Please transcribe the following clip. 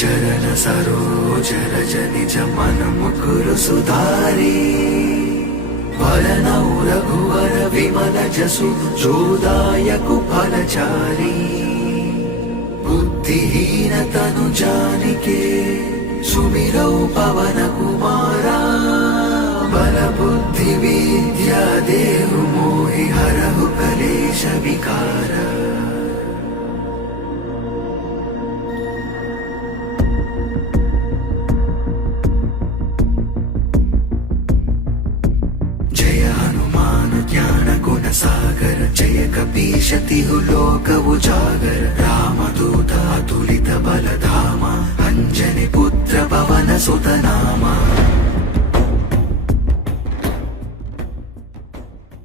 చరణ సరోజ రజ నిజ మన ముకురు సుధారి వరనౌ రఘువర విమల జసు జోదాయకు ఫలచారి బుద్ధిహీన తను జానికే సుమిరౌ పవన కుమారా బల బుద్ధి విద్యా దేహు మోహి హరహు కలేశ వికార జయ హనుమాన్ జ్ఞాన గుణ సాగర జయ కపీశతి లోక ఉజాగర రామదూత అతులిత బలధామ అంజని పుత్ర పవన సుతనామ